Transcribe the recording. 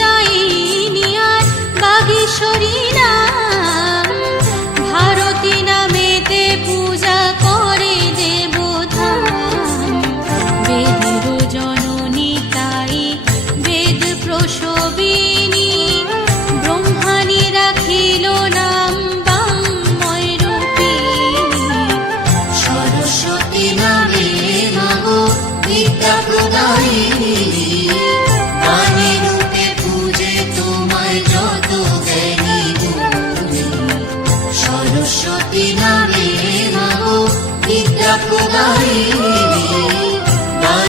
দায়িনী আর নাম নামে মাগো বিদ্যা প্রদায়িনী